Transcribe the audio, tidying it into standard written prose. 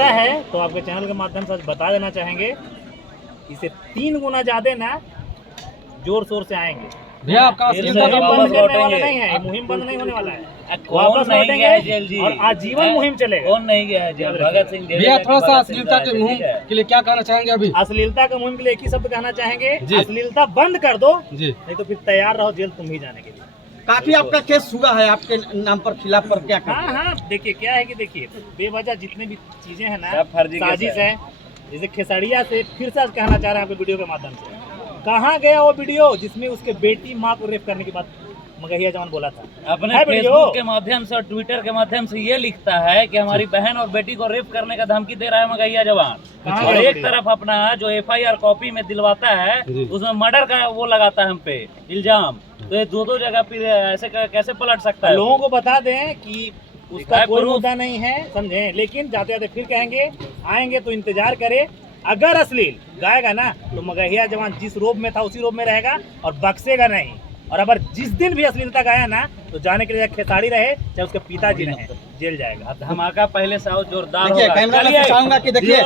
लगता है तो आपके चैनल के माध्यम से बता देना चाहेंगे, इसे 3 गुना ज्यादा ना जोर शोर से आएंगे भैया। आपका अश्लीलता का बंद करने वाला नहीं है, मुहिम बंद नहीं होने वाला है, वापस लौटेंगे और आजीवन मुहिम चलेगा। कौन नहीं गया है जेल? भगत सिंह भैया थोड़ा सा अश्लीलता के मुहिम के लिए क्या कहना चाहेंगे अभी? अश्लीलता के मुहिम के लिए एक ही शब्द कहना चाहेंगे, अश्लीलता बंद कर दो जी, नहीं तो फिर तैयार रहो जेल तुम ही जाने के लिए। काफी आपका केस हुआ है आपके नाम पर खिलाफ पर क्या हाँ हाँ, देखिए क्या है कि देखिए बेवजह जितने भी चीजें हैं ना सब फर्जी साजिश है। जैसे खेसड़िया से फिर से कहना चाह रहे हैं आपके वीडियो के माध्यम से, कहाँ गया वो वीडियो जिसमें उसके बेटी माँ को रेप करने की बात मगहिया जवान बोला था? अपने फेसबुक के माध्यम से और ट्विटर के माध्यम से ये लिखता है कि हमारी बहन और बेटी को रेप करने का धमकी दे रहा है मगहिया जवान, और एक तरफ अपना जो FIR कॉपी में दिलवाता है उसमें मर्डर का वो लगाता है हम पे इल्जाम। तो ये दो जगह फिर ऐसे कैसे पलट सकता है? लोगों को बता दें कि उसका कोई मुद्दा नहीं है, समझे, लेकिन जाते जाते फिर कहेंगे आएंगे तो इंतजार करे। अगर अश्लील गाएगा ना तो मगहिया जवान जिस रोब में था उसी रोब में रहेगा और बक्सेगा नहीं। और अगर जिस दिन भी अश्लीलता गाया ना तो जाने के लिए खेसाड़ी रहे चाहे उसके पिताजी रहे, जेल जाएगा। धमाका पहले से और जोरदार देखिए होगा। कैमरा में चाहूंगा कि देखिए